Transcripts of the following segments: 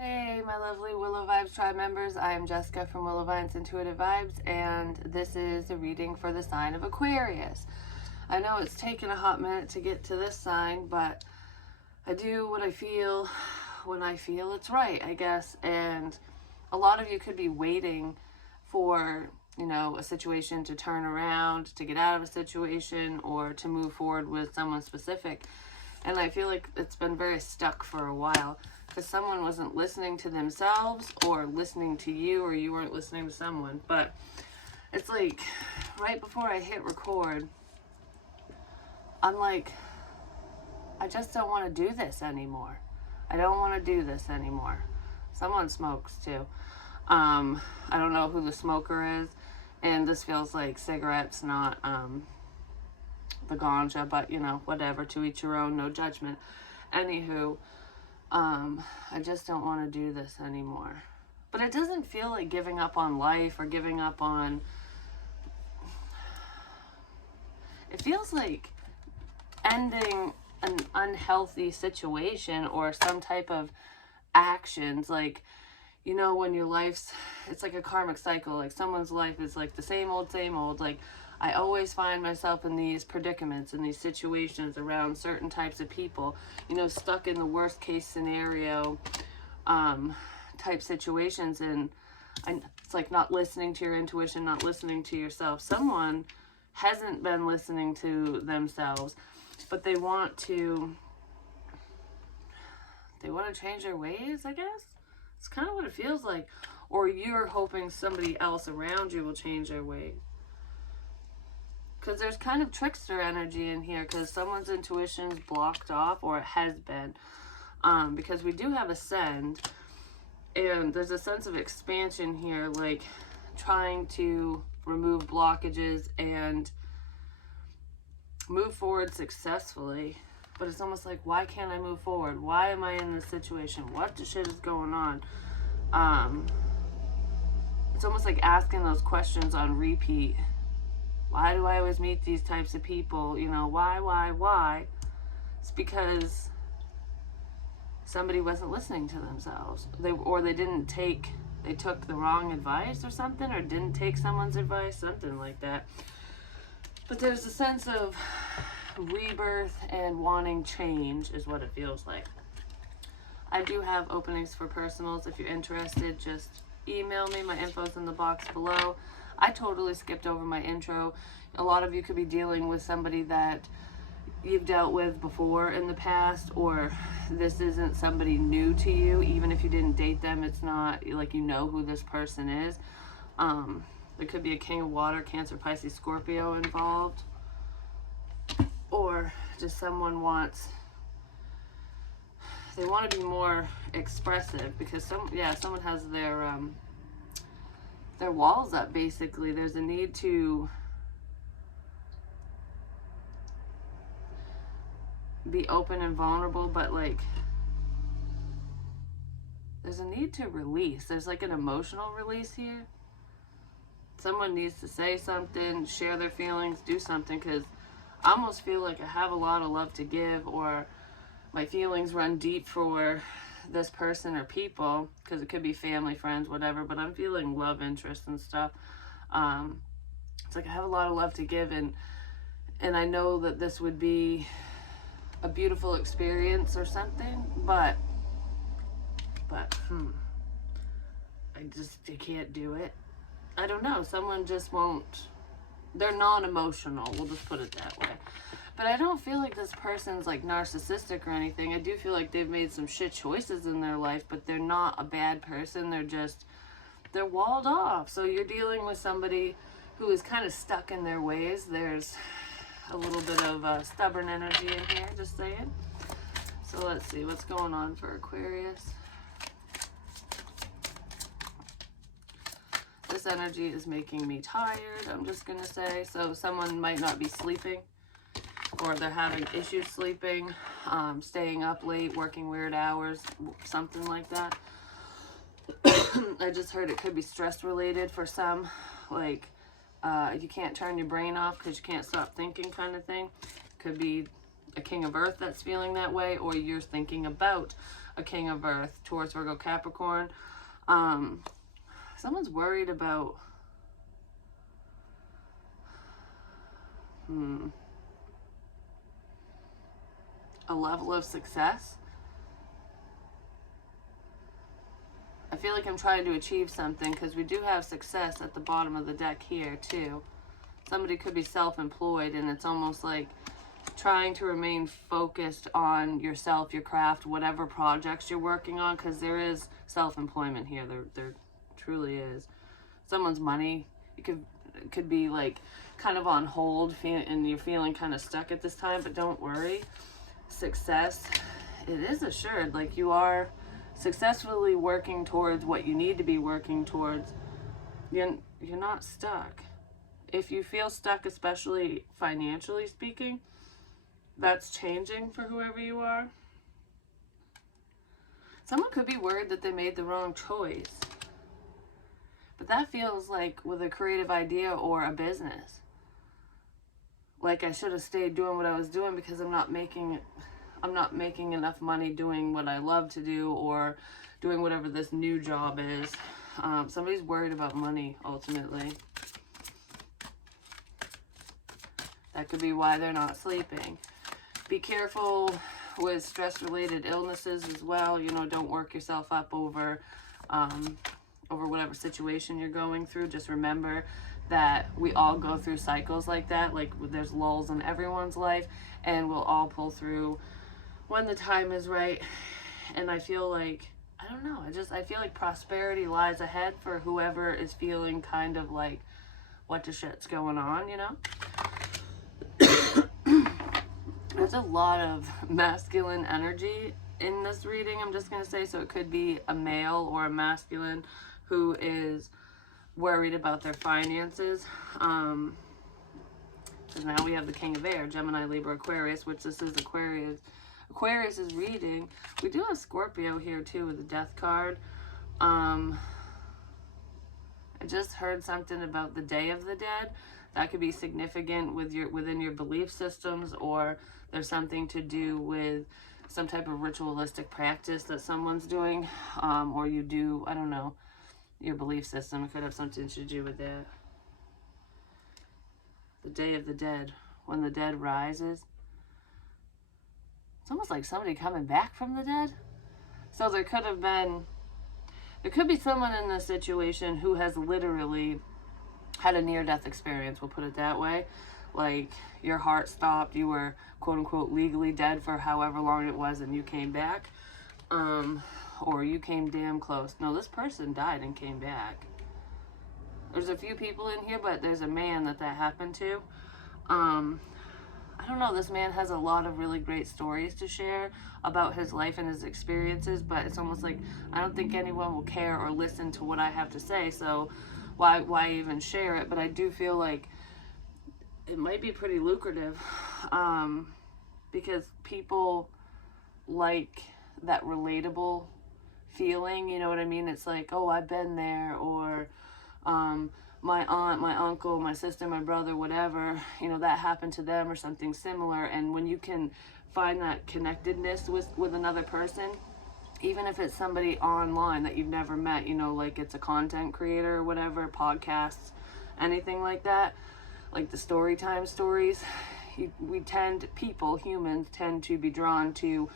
Hey, my lovely Willow Vibes tribe members. I am Jessica from Willow Vines Intuitive Vibes, and this is a reading for the sign of Aquarius. I know it's taken a hot minute to get to this sign, but I do what I feel when I feel it's right, I guess. And a lot of you could be waiting for, a situation to turn around, to get out of a situation, or to move forward with someone specific. And I feel like it's been very stuck for a while because someone wasn't listening to themselves or listening to you, or you weren't listening to someone. But it's like right before I hit record, I'm like, I just don't want to do this anymore. I don't want to do this anymore. Someone smokes too. I don't know who the smoker is, and this feels like cigarettes, not the ganja, but whatever, to each your own, no judgment. Anywho, I just don't want to do this anymore. But it doesn't feel like giving up on life or giving up on... It feels like ending an unhealthy situation or some type of actions. Like, when your life's... It's like a karmic cycle. Like, someone's life is like the same old. Like, I always find myself in these predicaments, in these situations around certain types of people, stuck in the worst case scenario type situations. And it's like not listening to your intuition, not listening to yourself. Someone hasn't been listening to themselves, but they want to change their ways, I guess. It's kind of what it feels like. Or you're hoping somebody else around you will change their ways. Because there's kind of trickster energy in here, because someone's intuition's blocked off, or it has been. Because we do have ascend, and there's a sense of expansion here, like trying to remove blockages and move forward successfully. But it's almost like, why can't I move forward? Why am I in this situation? What the shit is going on? It's almost like asking those questions on repeat. Why do I always meet these types of people? Why? It's because somebody wasn't listening to themselves. They took the wrong advice or something, or didn't take someone's advice, something like that. But there's a sense of rebirth and wanting change is what it feels like. I do have openings for personals. If you're interested, just email me. My info's in the box below. I totally skipped over my intro. A lot of you could be dealing with somebody that you've dealt with before in the past, or this isn't somebody new to you. Even if you didn't date them, it's not like who this person is. There could be a King of Water, Cancer, Pisces, Scorpio involved. Or just someone they want to be more expressive, because someone has their walls up, basically. There's a need to be open and vulnerable, but like there's a need to release. There's like an emotional release here. Someone needs to say something, share their feelings, do something, because I almost feel like I have a lot of love to give, or my feelings run deep for this person or people, because it could be family, friends, whatever, but I'm feeling love interest and stuff. It's like I have a lot of love to give, and I know that this would be a beautiful experience or something, but I can't do it. I don't know, someone just won't. They're non-emotional, we'll just put it that way. But I don't feel like this person's like narcissistic or anything. I do feel like they've made some shit choices in their life, but they're not a bad person. They're walled off. So you're dealing with somebody who is kind of stuck in their ways. There's a little bit of stubborn energy in here, just saying. So let's see what's going on for Aquarius. This energy is making me tired, I'm just going to say. So someone might not be sleeping, or they're having issues sleeping, staying up late, working weird hours, something like that. I just heard it could be stress related for some, like you can't turn your brain off because you can't stop thinking kind of thing. Could be a King of Earth that's feeling that way, or you're thinking about a King of Earth, Taurus, Virgo, Capricorn. Someone's worried about a level of success. I feel like I'm trying to achieve something, because we do have success at the bottom of the deck here too. Somebody could be self-employed, and it's almost like trying to remain focused on yourself, your craft, whatever projects you're working on, because there is self-employment here. There truly is. Someone's money, it could be like kind of on hold, and you're feeling kind of stuck at this time, but don't worry. Success, it is assured. Like, you are successfully working towards what you need to be working towards. You're not stuck. If you feel stuck, especially financially speaking, that's changing for whoever you are. Someone could be worried that they made the wrong choice. But that feels like with a creative idea or a business. Like, I should have stayed doing what I was doing because I'm not making enough money doing what I love to do, or doing whatever this new job is. Somebody's worried about money, ultimately. That could be why they're not sleeping. Be careful with stress-related illnesses as well. You know, don't work yourself up over whatever situation you're going through. Just remember that we all go through cycles like that. Like, there's lulls in everyone's life, and we'll all pull through when the time is right. And I feel like, I don't know, I feel like prosperity lies ahead for whoever is feeling kind of like, what the shit's going on, you know? There's a lot of masculine energy in this reading, I'm just going to say. So it could be a male or a masculine who is worried about their finances. Because now we have the King of Air, Gemini, Libra, Aquarius, which this is Aquarius. Aquarius is reading. We do have Scorpio here too with the Death card. I just heard something about the Day of the Dead. That could be significant within your belief systems, or there's something to do with some type of ritualistic practice that someone's doing, or you do, I don't know, your belief system. It could have something to do with that. The Day of the Dead, when the dead rises. It's almost like somebody coming back from the dead. So there could be someone in this situation who has literally had a near-death experience, we'll put it that way. Like, your heart stopped, you were quote-unquote legally dead for however long it was, and you came back. Or you came damn close. No, this person died and came back. There's a few people in here, but there's a man that happened to. I don't know, this man has a lot of really great stories to share about his life and his experiences, but it's almost like I don't think anyone will care or listen to what I have to say, so why even share it? But I do feel like it might be pretty lucrative, because people like that relatable feeling, you know what I mean? It's like, oh, I've been there, or my aunt, my uncle, my sister, my brother, whatever, you know, that happened to them or something similar. And when you can find that connectedness with another person, even if it's somebody online that you've never met, you know, like it's a content creator or whatever, podcasts, anything like that, like the story time stories, humans tend to be drawn to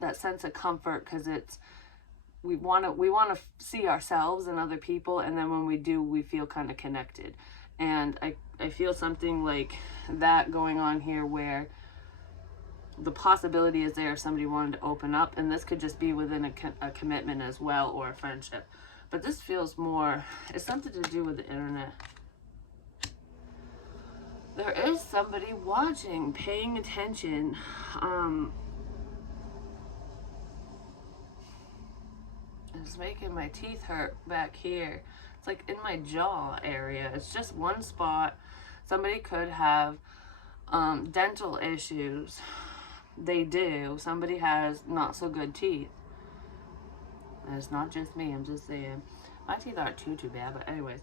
that sense of comfort, because we want to see ourselves and other people, and then when we do, we feel kind of connected. And I feel something like that going on here, where the possibility is there if somebody wanted to open up, and this could just be within a commitment as well, or a friendship. But this feels more, it's something to do with the internet. There is somebody watching, paying attention. It's making my teeth hurt back here. It's like in my jaw area. It's just one spot. Somebody could have dental issues. They do. Somebody has not so good teeth. And it's not just me, I'm just saying. My teeth aren't too bad, but anyways.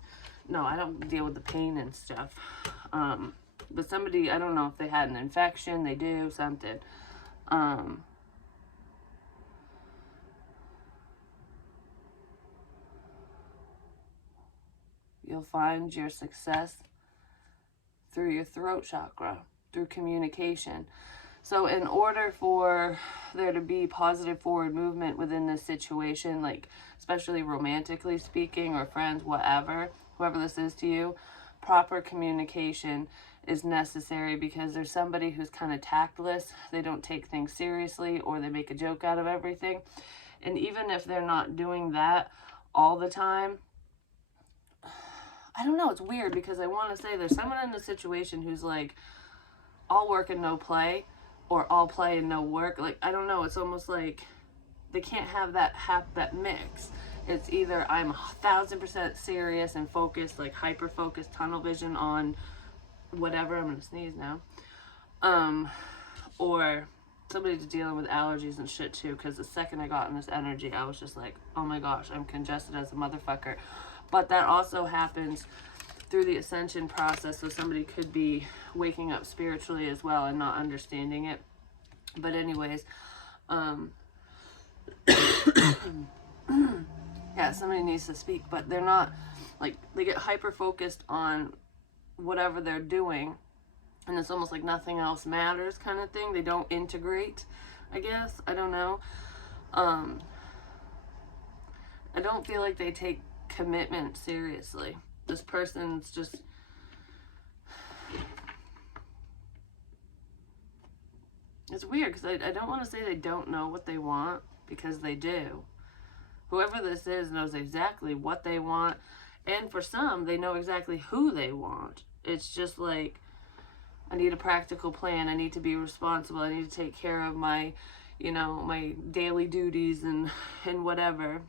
No, I don't deal with the pain and stuff. But somebody, I don't know if they had an infection, they do, something. you'll find your success through your throat chakra, through communication. So in order for there to be positive forward movement within this situation, like especially romantically speaking or friends, whatever, whoever this is to you, proper communication is necessary, because there's somebody who's kind of tactless. They don't take things seriously, or they make a joke out of everything. And even if they're not doing that all the time, I don't know, it's weird, because I want to say there's someone in the situation who's like all work and no play, or all play and no work. Like, I don't know, it's almost like they can't have that mix. It's either I'm 1000% serious and focused, like hyper focused, tunnel vision on whatever, I'm gonna sneeze now, or somebody's dealing with allergies and shit too, because the second I got in this energy, I was just like, oh my gosh, I'm congested as a motherfucker. But that also happens through the ascension process, so somebody could be waking up spiritually as well and not understanding it. But anyways, yeah, somebody needs to speak, but they're not, like, they get hyper focused on whatever they're doing, and it's almost like nothing else matters kind of thing. They don't integrate, I guess. I don't know. I don't feel like they take commitment seriously. This person's just, it's weird, because I don't want to say they don't know what they want, because they do. Whoever this is knows exactly what they want, and for some, they know exactly who they want. It's just like, I need a practical plan. I need to be responsible. I need to take care of my, you know, my daily duties and whatever.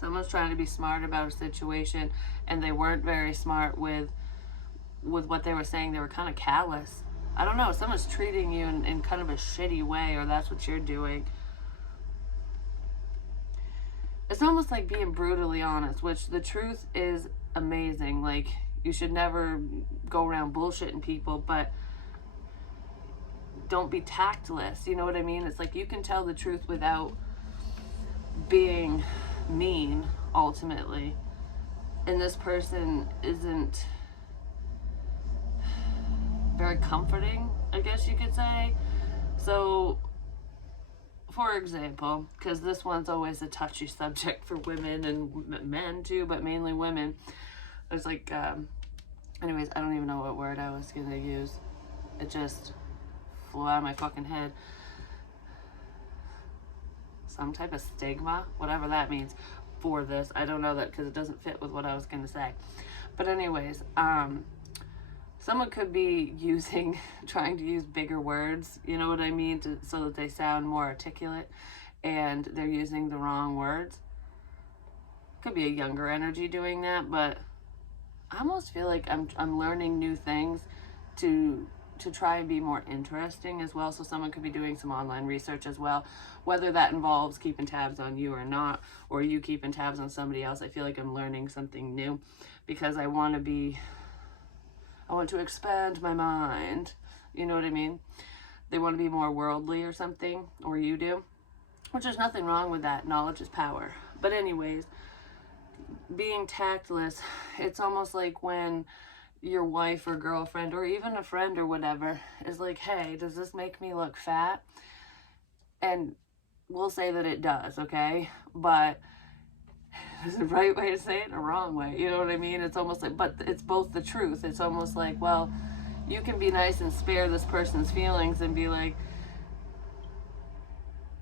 Someone's trying to be smart about a situation, and they weren't very smart with what they were saying. They were kind of callous. I don't know. Someone's treating you in kind of a shitty way, or that's what you're doing. It's almost like being brutally honest, which the truth is amazing. Like, you should never go around bullshitting people, but don't be tactless. You know what I mean? It's like you can tell the truth without being mean, ultimately. And this person isn't very comforting, I guess you could say. So, for example, because this one's always a touchy subject for women and men too, but mainly women. There's like, anyways, I don't even know what word I was gonna use. It just flew out of my fucking head. Some type of stigma, whatever that means, for this. I don't know that, because it doesn't fit with what I was gonna say. But anyways, someone could be trying to use bigger words, you know what I mean, so that they sound more articulate, and they're using the wrong words. Could be a younger energy doing that, but I almost feel like I'm learning new things to try and be more interesting as well. So someone could be doing some online research as well, whether that involves keeping tabs on you or not, or you keeping tabs on somebody else. I feel like I'm learning something new, because I want to expand my mind. You know what I mean? They want to be more worldly or something, or you do, which there's nothing wrong with that. Knowledge is power. But anyways, being tactless, it's almost like when your wife or girlfriend, or even a friend or whatever, is like, hey, does this make me look fat? And we'll say that it does, okay? But is the right way to say it or wrong way? You know what I mean? It's almost like, but it's both the truth. It's almost like, well, you can be nice and spare this person's feelings and be like,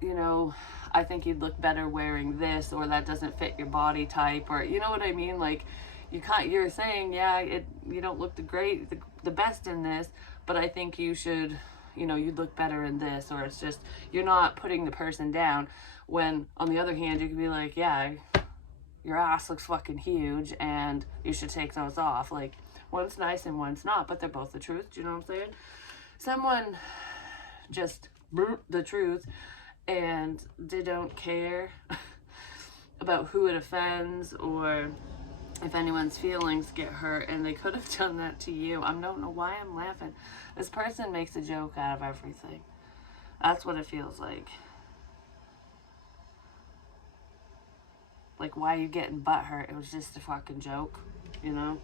you know, I think you'd look better wearing this, or that doesn't fit your body type, or you know what I mean? Like, you're saying, yeah, you don't look the best in this, but I think you should, you know, you'd look better in this. Or it's just, you're not putting the person down, when on the other hand, you could be like, yeah, your ass looks fucking huge and you should take those off. Like, one's nice and one's not, but they're both the truth. Do you know what I'm saying? Someone just the truth, and they don't care about who it offends or if anyone's feelings get hurt, and they could have done that to you. I don't know why I'm laughing. This person makes a joke out of everything. That's what it feels like. Like, why are you getting butthurt? It was just a fucking joke, you know?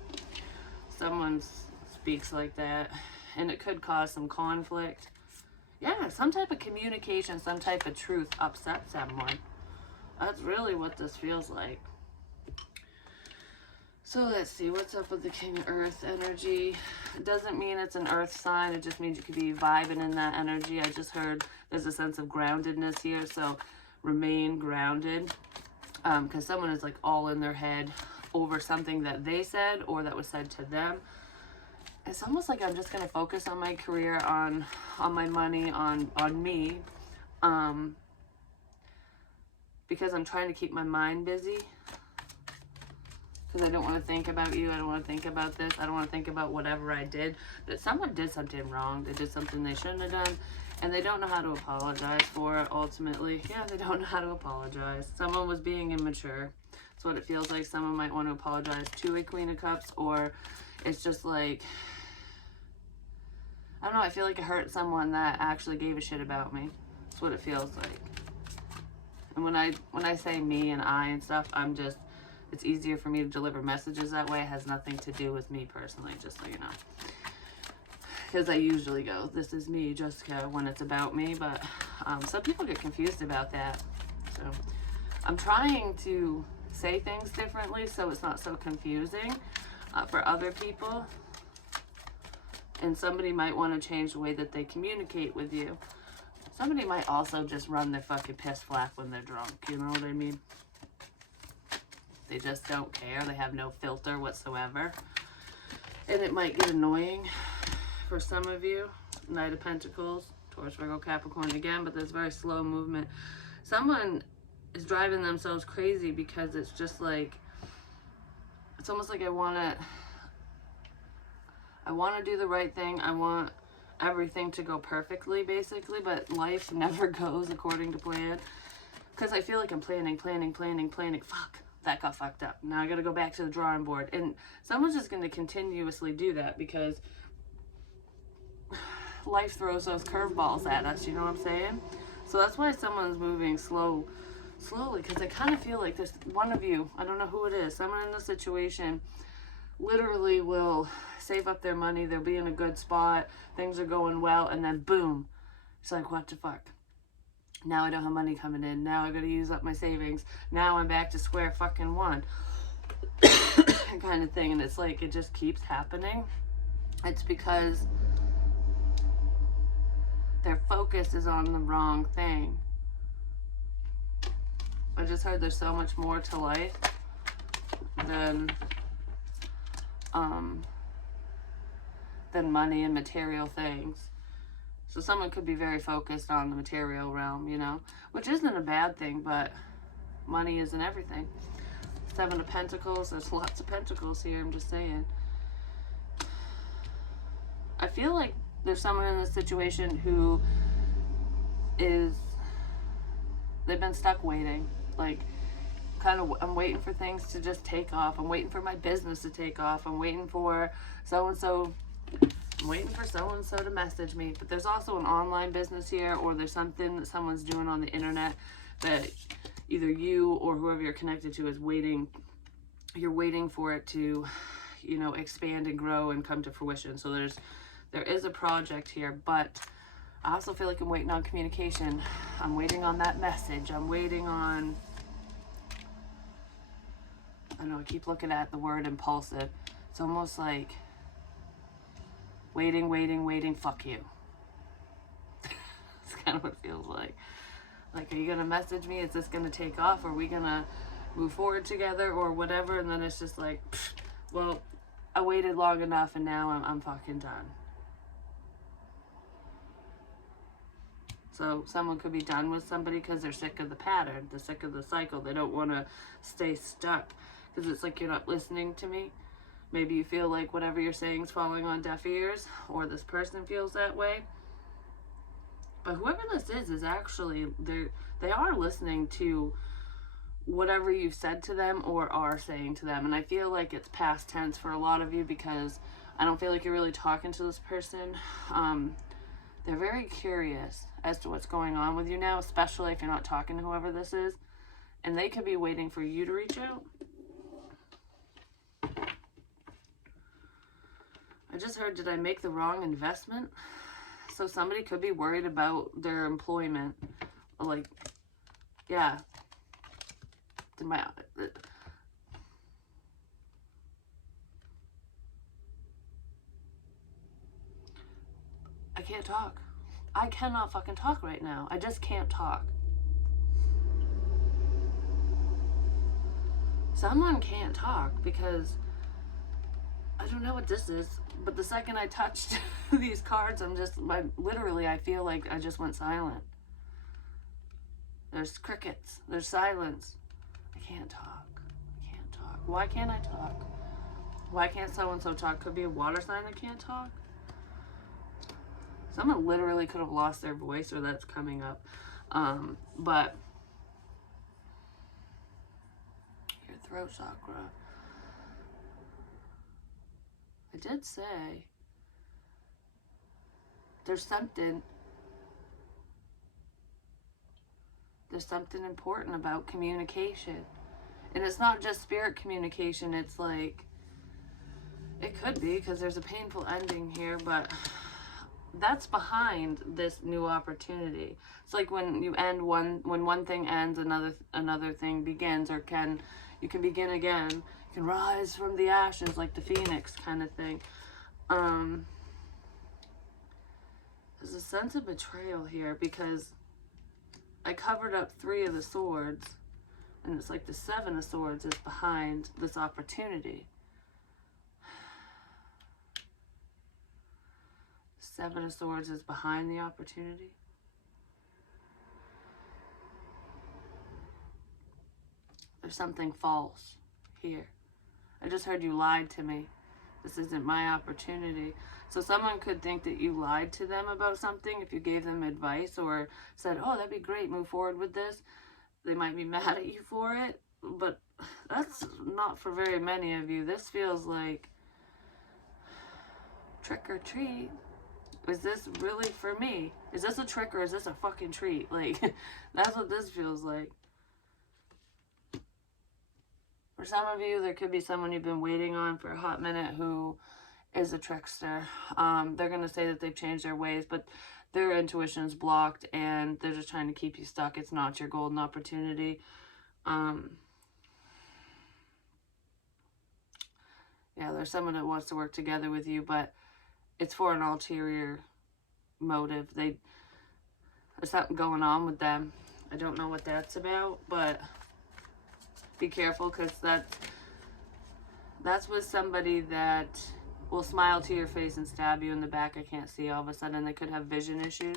Someone speaks like that, and it could cause some conflict. Yeah, some type of communication, some type of truth upset someone. That's really what this feels like. So let's see, what's up with the King of Earth energy? It doesn't mean it's an earth sign. It just means you could be vibing in that energy. I just heard there's a sense of groundedness here, so remain grounded. Because someone is like all in their head over something that they said or that was said to them. It's almost like I'm just going to focus on my career, on my money, on me. Because I'm trying to keep my mind busy. Because I don't want to think about you. I don't want to think about this. I don't want to think about whatever I did. That someone did something wrong. They did something they shouldn't have done. And they don't know how to apologize for it, ultimately. Yeah, they don't know how to apologize. Someone was being immature. That's what it feels like. Someone might want to apologize to a Queen of Cups. Or it's just like, I don't know. I feel like it hurt someone that actually gave a shit about me. That's what it feels like. And when I say me and I and stuff, I'm just... It's easier for me to deliver messages that way. It has nothing to do with me personally, just so you know. Because I usually go, this is me, Jessica, when it's about me. But some people get confused about that. So I'm trying to say things differently so it's not so confusing for other people. And somebody might want to change the way that they communicate with you. Somebody might also just run their fucking piss flat when they're drunk. You know what I mean? They just don't care. They have no filter whatsoever. And it might get annoying for some of you. Knight of Pentacles, Taurus, Virgo, Capricorn again, but there's very slow movement. Someone is driving themselves crazy because it's just like, it's almost like I want to do the right thing. I want everything to go perfectly, basically, but life never goes according to plan. Because I feel like I'm planning. Fuck. That got fucked up. Now I got to go back to the drawing board. And someone's just going to continuously do that because life throws those curveballs at us, you know what I'm saying? So that's why someone's moving slowly, because I kind of feel like there's one of you, I don't know who it is, someone in this situation literally will save up their money, they'll be in a good spot, things are going well, and then boom, it's like, what the fuck? Now I don't have money coming in. Now I gotta use up my savings. Now I'm back to square fucking one. Kind of thing. And it's like, it just keeps happening. It's because their focus is on the wrong thing. I just heard there's so much more to life than money and material things. So someone could be very focused on the material realm, you know, which isn't a bad thing, but money isn't everything. Seven of Pentacles, there's lots of pentacles here, I'm just saying. I feel like there's someone in this situation who they've been stuck waiting. Like, I'm waiting for things to just take off. I'm waiting for my business to take off. I'm waiting for so-and-so to message me. But there's also an online business here, or there's something that someone's doing on the internet that either you or whoever you're connected to is waiting. You're waiting for it to, you know, expand and grow and come to fruition. So there is a project here, but I also feel like I'm waiting on communication. I'm waiting on that message. I'm waiting on, I know I keep looking at the word impulsive. It's almost like waiting, fuck you. It's kind of what it feels like. Like, are you going to message me? Is this going to take off? Are we going to move forward together or whatever? And then it's just like, well, I waited long enough and now I'm fucking done. So someone could be done with somebody because they're sick of the pattern. They're sick of the cycle. They don't want to stay stuck because it's like, you're not listening to me. Maybe you feel like whatever you're saying is falling on deaf ears, or this person feels that way. But whoever this is actually, they are listening to whatever you've said to them or are saying to them. And I feel like it's past tense for a lot of you because I don't feel like you're really talking to this person. They're very curious as to what's going on with you now, especially if you're not talking to whoever this is. and they could be waiting for you to reach out. I just heard, did I make the wrong investment? So somebody could be worried about their employment. Like, yeah. Did my... I can't talk. I cannot fucking talk right now. I just can't talk. Someone can't talk because I don't know what this is, but the second I touched these cards, literally, I feel like I just went silent. There's crickets. There's silence. I can't talk. I can't talk. Why can't I talk? Why can't so-and-so talk? Could be a water sign that can't talk. Someone literally could have lost their voice, or that's coming up. But your throat chakra. I did say there's something important about communication. And it's not just spirit communication. It's like, it could be, because there's a painful ending here, but that's behind this new opportunity. It's like when you end when one thing ends, another thing begins, or you can begin again. You can rise from the ashes like the phoenix kind of thing. There's a sense of betrayal here, because I covered up 3 of the swords, and it's like the 7 of swords is behind this opportunity. 7 of swords is behind the opportunity. There's something false here. I just heard you lied to me. This isn't my opportunity. So someone could think that you lied to them about something if you gave them advice or said, oh, that'd be great, move forward with this. They might be mad at you for it, but that's not for very many of you. This feels like trick or treat. Is this really for me? Is this a trick or is this a fucking treat? Like, that's what this feels like. For some of you, there could be someone you've been waiting on for a hot minute who is a trickster. They're going to say that they've changed their ways, but their intuition is blocked and they're just trying to keep you stuck. It's not your golden opportunity. Yeah, there's someone that wants to work together with you, but it's for an ulterior motive. There's something going on with them. I don't know what that's about, but be careful, because that's with somebody that will smile to your face and stab you in the back. I can't see. All of a sudden, they could have vision issues.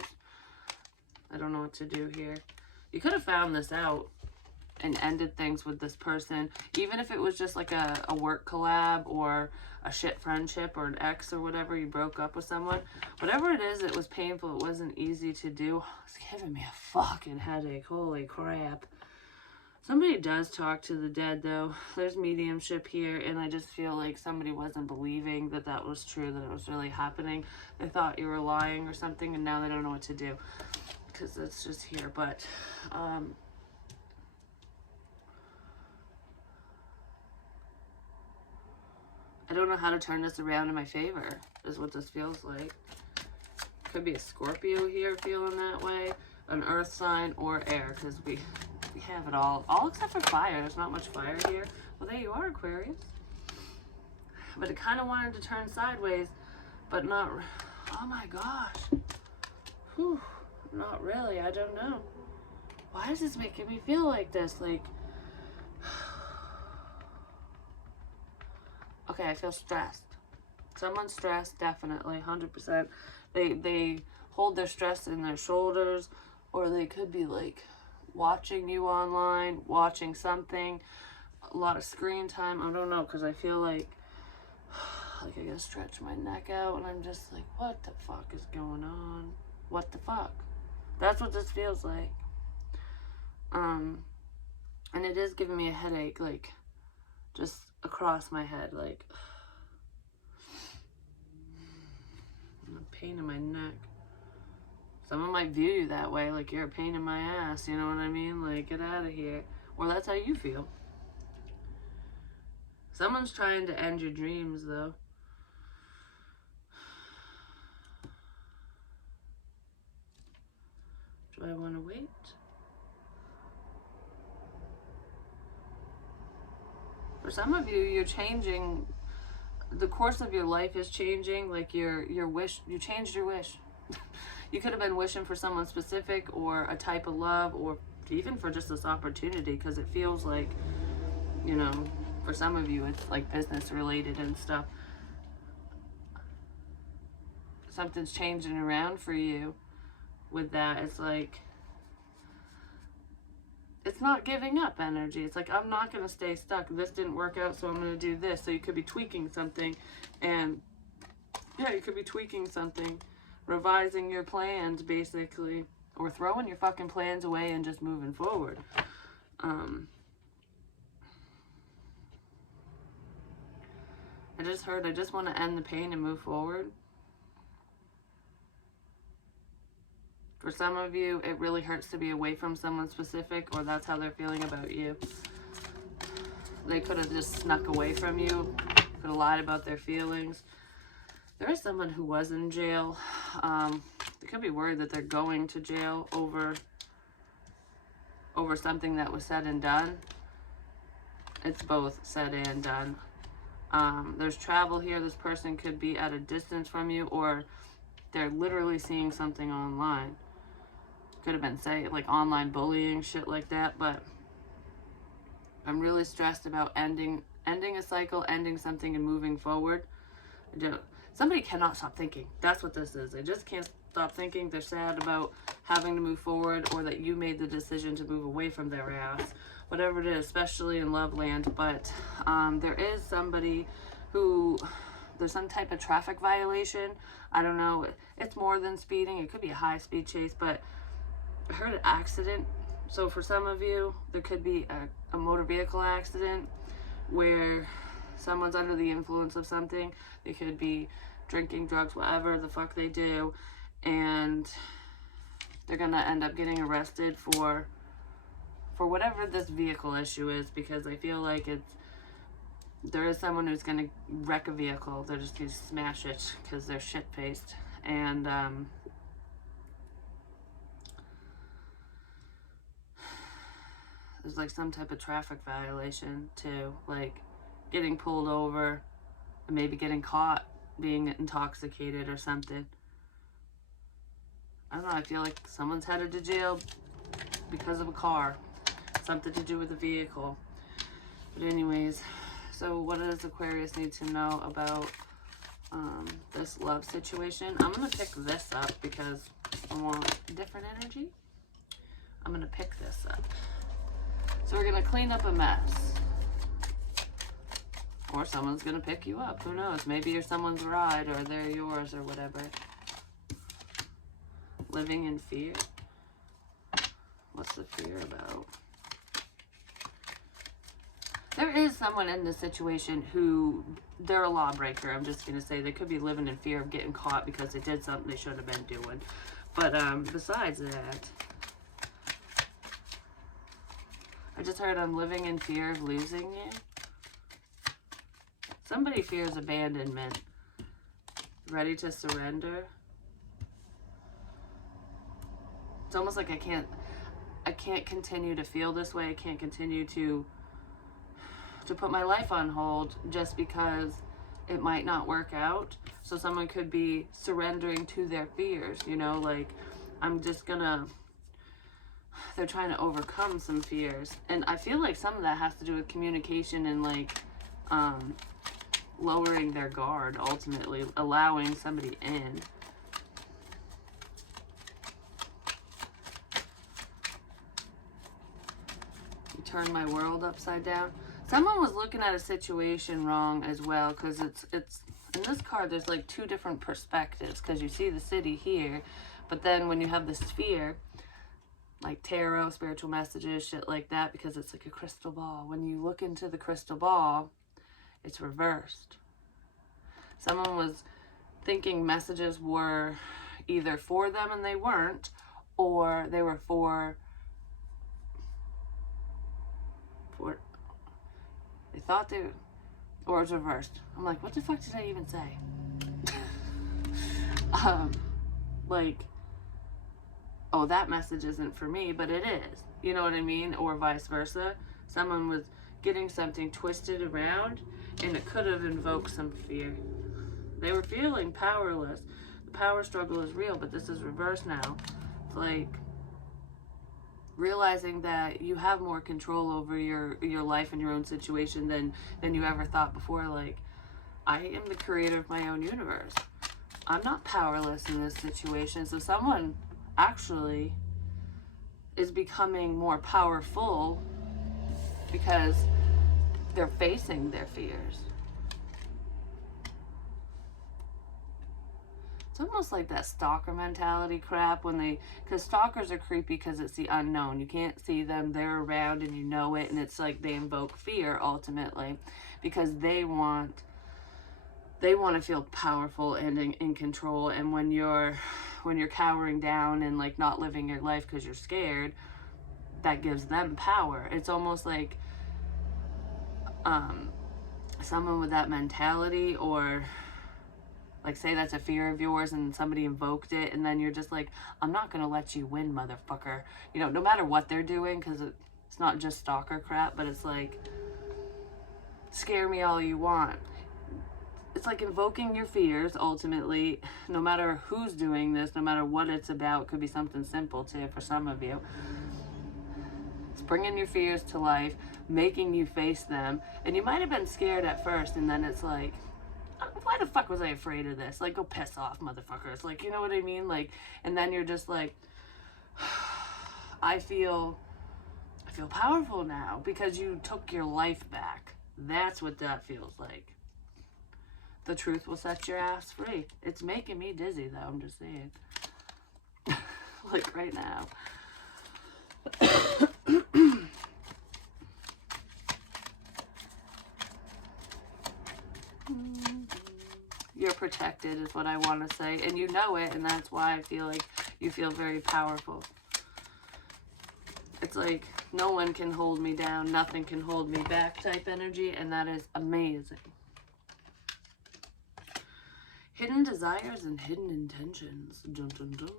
I don't know what to do here. You could have found this out and ended things with this person, even if it was just like a work collab or a shit friendship or an ex or whatever. You broke up with someone. Whatever it is, it was painful. It wasn't easy to do. It's giving me a fucking headache. Holy crap. Somebody does talk to the dead, though. There's mediumship here, and I just feel like somebody wasn't believing that that was true, that it was really happening. They thought you were lying or something, and now they don't know what to do, because it's just here. But I don't know how to turn this around in my favor, is what this feels like. Could be a Scorpio here feeling that way, an earth sign, or air, because we have it all except for fire. There's not much fire here. Well, there you are, Aquarius. But it kind of wanted to turn sideways, but not. Oh my gosh. Whew. Not really. I don't know. Why is this making me feel like this? Like, okay, I feel stressed. Someone's stressed, definitely, 100%. They hold their stress in their shoulders, or they could be like watching you online, watching something, a lot of screen time. I don't know, because I feel like I gotta stretch my neck out, and I'm just like, what the fuck is going on? What the fuck? That's what this feels like. And it is giving me a headache, like, just across my head, like, a pain in my neck. Someone might view you that way, like you're a pain in my ass, you know what I mean? Like, get out of here. Or that's how you feel. Someone's trying to end your dreams, though. Do I want to wait? For some of you, you're changing. The course of your life is changing. Like your wish, you changed your wish. You could have been wishing for someone specific or a type of love, or even for just this opportunity, because it feels like, you know, for some of you it's like business related and stuff. Something's changing around for you with that. It's like, it's not giving up energy. It's like, I'm not going to stay stuck. This didn't work out, so I'm going to do this. So you could be tweaking something, and yeah, you could be tweaking something, revising your plans basically, or throwing your fucking plans away and just moving forward. I just want to end the pain and move forward. For some of you, it really hurts to be away from someone specific, or that's how they're feeling about you. They could have just snuck away from you, could have lied about their feelings. There is someone who was in jail. They could be worried that they're going to jail over something that was said and done. It's both said and done. There's travel here. This person could be at a distance from you, or they're literally seeing something online. Could have been, say, like online bullying, shit like that. But I'm really stressed about ending a cycle, ending something, and moving forward. Somebody cannot stop thinking. That's what this is. They just can't stop thinking. They're sad about having to move forward, or that you made the decision to move away from their ass. Whatever it is, especially in love land. But there is somebody who, there's some type of traffic violation. I don't know. It's more than speeding. It could be a high-speed chase, but I heard an accident. So for some of you, there could be a motor vehicle accident where someone's under the influence of something. They could be drinking, drugs, whatever the fuck they do, and they're gonna end up getting arrested for whatever this vehicle issue is, because I feel like there is someone who's gonna wreck a vehicle. They're just gonna smash it because they're shit-faced. And there's like some type of traffic violation too, like getting pulled over and maybe getting caught being intoxicated or something. I don't know, I feel like someone's headed to jail because of a car. Something to do with a vehicle. But anyways, so what does Aquarius need to know about this love situation? I'm going to pick this up because I want different energy. I'm going to pick this up. So we're going to clean up a mess. Or someone's going to pick you up. Who knows? Maybe you're someone's ride, or they're yours, or whatever. Living in fear. What's the fear about? There is someone in this situation who, they're a lawbreaker. I'm just going to say they could be living in fear of getting caught because they did something they shouldn't have been doing. But besides that, I just heard I'm living in fear of losing you. Somebody fears abandonment. Ready to surrender. It's almost like I can't continue to feel this way. I can't continue to put my life on hold just because it might not work out. So someone could be surrendering to their fears, you know, like they're trying to overcome some fears. And I feel like some of that has to do with communication and like lowering their guard, ultimately allowing somebody in. You turn my world upside down. Someone was looking at a situation wrong as well, because it's in this card there's like two different perspectives, because you see the city here, but then when you have the sphere, like tarot, spiritual messages, shit like that, because it's like a crystal ball. When you look into the crystal ball, it's reversed. Someone was thinking messages were either for them and they weren't, or they were for thought they, or it's reversed. I'm like, what the fuck did I even say? Like, oh, that message isn't for me, but it is. You know what I mean? Or vice versa. Someone was getting something twisted around, and it could have invoked some fear. They were feeling powerless. The power struggle is real, but this is reversed now. It's like realizing that you have more control over your life and your own situation than you ever thought before. Like, I am the creator of my own universe. I'm not powerless in this situation. So someone actually is becoming more powerful because they're facing their fears. It's almost like that stalker mentality crap because stalkers are creepy because it's the unknown. You can't see them, they're around and you know it, and it's like they invoke fear ultimately because they want to feel powerful and in control. And when you're cowering down and like not living your life because you're scared, that gives them power. It's almost like someone with that mentality, or like say that's a fear of yours and somebody invoked it, and then you're just like, I'm not gonna let you win, motherfucker. You know, no matter what they're doing, because it's not just stalker crap, but it's like, scare me all you want. It's like invoking your fears ultimately, no matter who's doing this, no matter what it's about. It could be something simple too for some of you. It's bringing your fears to life, making you face them. And you might have been scared at first, and then it's like, why the fuck was I afraid of this? Like, go piss off, motherfuckers. Like, you know what I mean? Like, and then you're just like, I feel powerful now because you took your life back. That's what that feels like. The truth will set your ass free. It's making me dizzy though, I'm just saying. Like right now. You're protected is what I want to say, and you know it, and that's why I feel like you feel very powerful. It's like no one can hold me down, nothing can hold me back type energy, and that is amazing. Hidden desires and hidden intentions. Dun, dun, dun.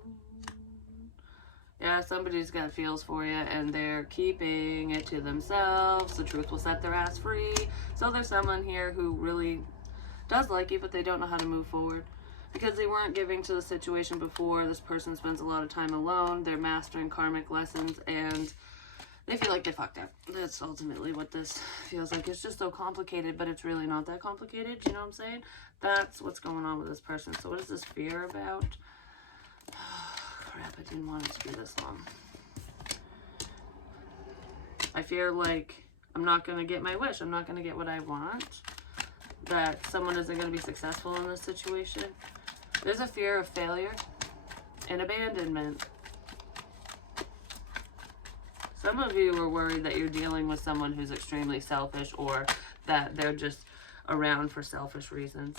Yeah, somebody's got feels for you and they're keeping it to themselves. The truth will set their ass free. So there's someone here who really does like you, but they don't know how to move forward because they weren't giving to the situation before. This person spends a lot of time alone. They're mastering karmic lessons and they feel like they fucked up. That's ultimately what this feels like. It's just so complicated, but it's really not that complicated. You know what I'm saying? That's what's going on with this person. So what is this fear about? Crap, I didn't want it to be this long. I fear like I'm not going to get my wish. I'm not going to get what I want. That someone isn't going to be successful in this situation. There's a fear of failure and abandonment. Some of you are worried that you're dealing with someone who's extremely selfish or that they're just around for selfish reasons.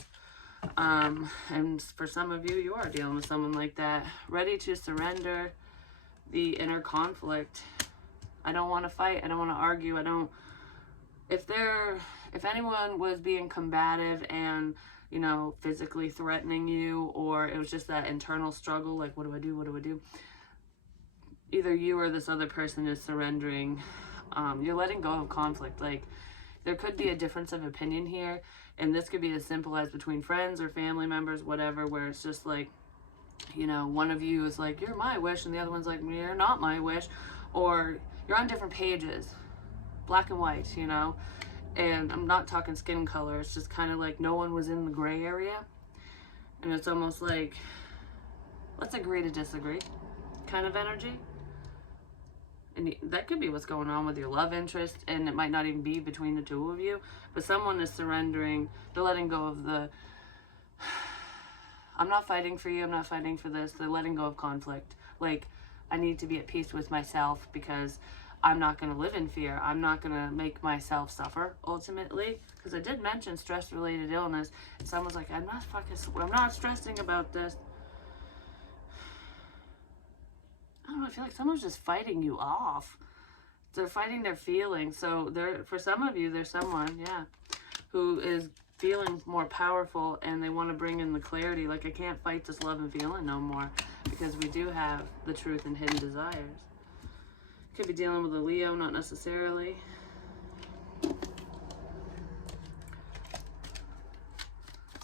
And for some of you, you are dealing with someone like that, ready to surrender the inner conflict. I don't want to fight. I don't want to argue. If anyone was being combative and, you know, physically threatening you, or it was just that internal struggle, like, what do I do? What do I do? Either you or this other person is surrendering. You're letting go of conflict. Like, there could be a difference of opinion here, and this could be as simple as between friends or family members, whatever, where it's just like, you know, one of you is like, you're my wish, and the other one's like, you're not my wish, or you're on different pages, black and white, you know, and I'm not talking skin color, it's just kind of like no one was in the gray area, and it's almost like, let's agree to disagree kind of energy. And that could be what's going on with your love interest, and it might not even be between the two of you, but someone is surrendering. They're letting go of the, I'm not fighting for you, I'm not fighting for this. They're letting go of conflict. Like, I need to be at peace with myself because I'm not going to live in fear. I'm not going to make myself suffer, ultimately. Because I did mention stress-related illness, and someone's like, I'm not stressing about this. I don't know, I feel like someone's just fighting you off. they're fighting their feelings. So for some of you, there's someone, yeah, who is feeling more powerful, and they want to bring in the clarity. Like, I can't fight this love and feeling no more, because we do have the truth and hidden desires. Could be dealing with a Leo, not necessarily.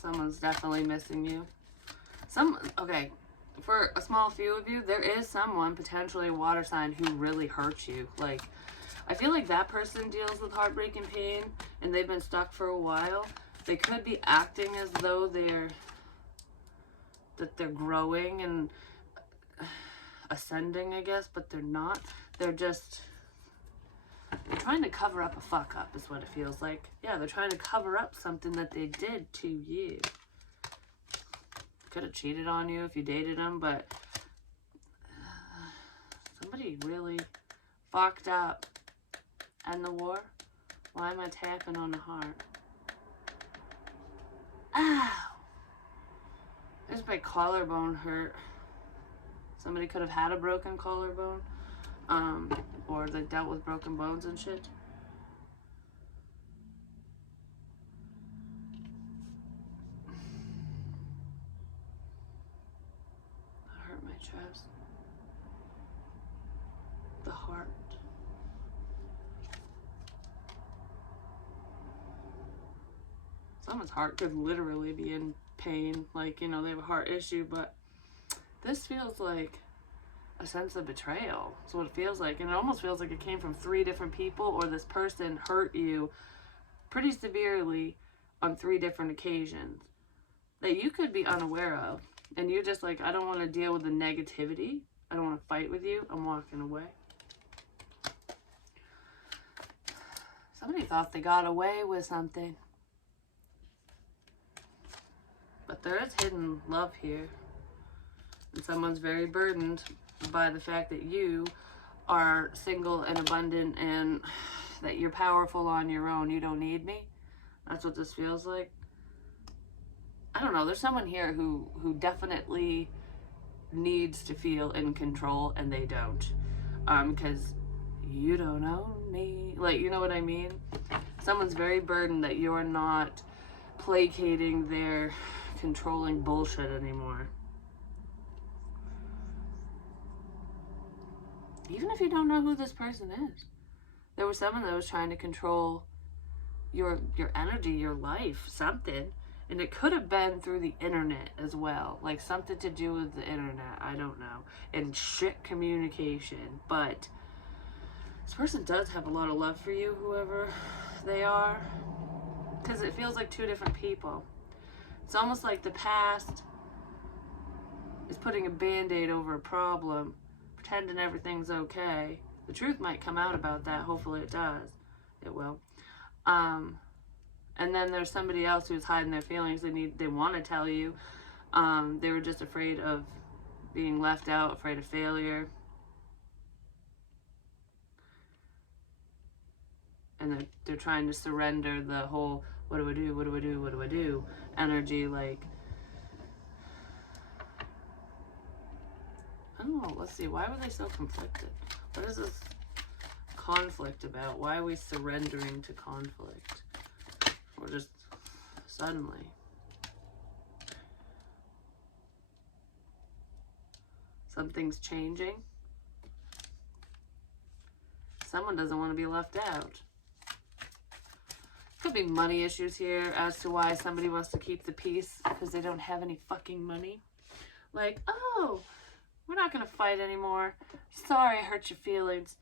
Someone's definitely missing you. Okay, for a small few of you, there is someone, potentially a water sign, who really hurts you. Like, I feel like that person deals with heartbreak and pain, and they've been stuck for a while. They could be acting as though they're growing and ascending, I guess, but they're not. They're trying to cover up a fuck up, is what it feels like. Yeah, they're trying to cover up something that they did to you. Could have cheated on you if you dated them, but somebody really fucked up. And the war? Why am I tapping on the heart? Ow! There's my collarbone hurt. Somebody could have had a broken collarbone. Or they dealt with broken bones and shit. That hurt my chest. The heart. Someone's heart could literally be in pain. Like, you know, they have a heart issue, but this feels like a sense of betrayal. That's what it feels like. And it almost feels like it came from 3 different people, or this person hurt you pretty severely on 3 different occasions that you could be unaware of. And you're just like, I don't want to deal with the negativity. I don't want to fight with you. I'm walking away. Somebody thought they got away with something. But there is hidden love here. And someone's very burdened by the fact that you are single and abundant, and that you're powerful on your own. You don't need me. That's what this feels like. I don't know. There's someone here who definitely needs to feel in control, and they don't. Because you don't own me. Like, you know what I mean? Someone's very burdened that you're not placating their controlling bullshit anymore. Even if you don't know who this person is, there was someone that was trying to control your energy, your life, something. And it could have been through the internet as well. Like, something to do with the internet. I don't know. And shit communication. But this person does have a lot of love for you, whoever they are. Because it feels like 2 different people. It's almost like the past is putting a band-aid over a problem, pretending everything's okay. The truth might come out about that. Hopefully it does. It will. And then there's somebody else who's hiding their feelings. They want to tell you. They were just afraid of being left out, afraid of failure. And they're trying to surrender the whole, what do I do, what do I do, what do I do energy. Like, I don't know, let's see, why were they so conflicted? What is this conflict about? Why are we surrendering to conflict? Or just suddenly? Something's changing. Someone doesn't want to be left out. Could be money issues here as to why somebody wants to keep the peace, because they don't have any fucking money. Like, oh, we're not gonna fight anymore. Sorry I hurt your feelings.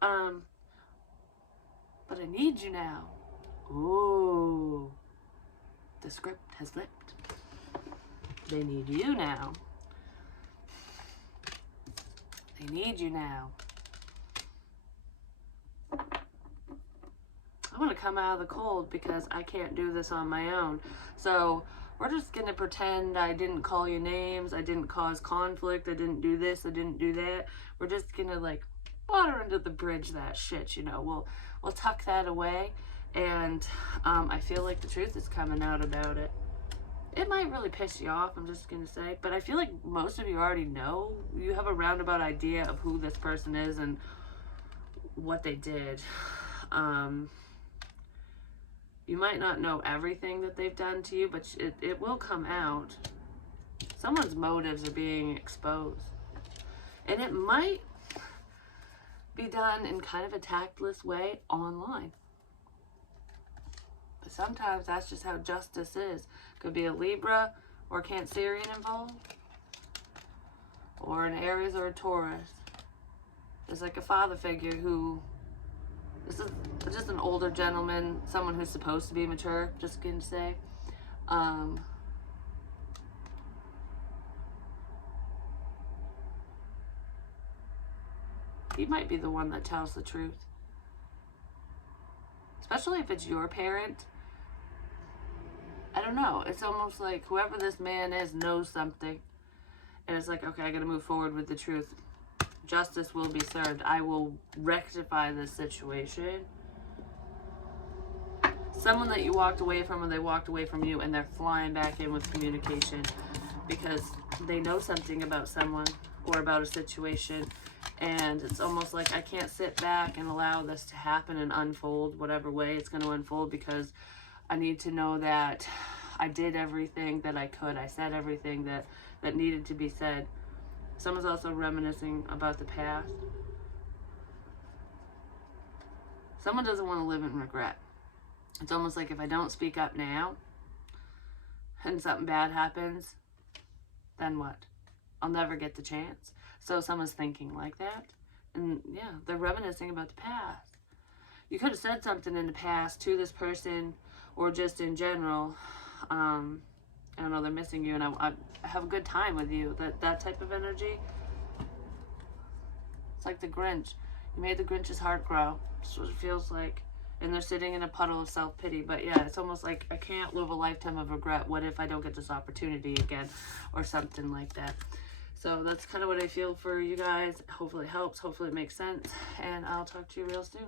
But I need you now. Ooh. The script has flipped. They need you now. They need you now. I want to come out of the cold because I can't do this on my own. So we're just going to pretend I didn't call you names. I didn't cause conflict. I didn't do this. I didn't do that. We're just going to, like, water under the bridge that shit, you know. We'll tuck that away. And I feel like the truth is coming out about it. It might really piss you off, I'm just going to say. But I feel like most of you already know. You have a roundabout idea of who this person is and what they did. You might not know everything that they've done to you, but it will come out. Someone's motives are being exposed. And it might be done in kind of a tactless way online. But sometimes that's just how justice is. Could be a Libra or Cancerian involved, or an Aries or a Taurus. There's like a father figure who, this is just an older gentleman, someone who's supposed to be mature, just going to say. He might be the one that tells the truth. Especially if it's your parent. I don't know. It's almost like whoever this man is knows something. And it's like, okay, I gotta move forward with the truth. Justice will be served. I will rectify this situation. Someone that you walked away from, or they walked away from you, and they're flying back in with communication because they know something about someone or about a situation. And it's almost like I can't sit back and allow this to happen and unfold whatever way it's going to unfold, because I need to know that I did everything that I could. I said everything that needed to be said. Someone's also reminiscing about the past. Someone doesn't want to live in regret. It's almost like if I don't speak up now and something bad happens, then what? I'll never get the chance. So someone's thinking like that. And yeah, they're reminiscing about the past. You could have said something in the past to this person, or just in general. I don't know, they're missing you, and I have a good time with you. That type of energy. It's like the Grinch. You made the Grinch's heart grow. That's what it feels like. And they're sitting in a puddle of self-pity. But yeah, it's almost like I can't live a lifetime of regret. What if I don't get this opportunity again? Or something like that. So that's kind of what I feel for you guys. Hopefully it helps. Hopefully it makes sense. And I'll talk to you real soon.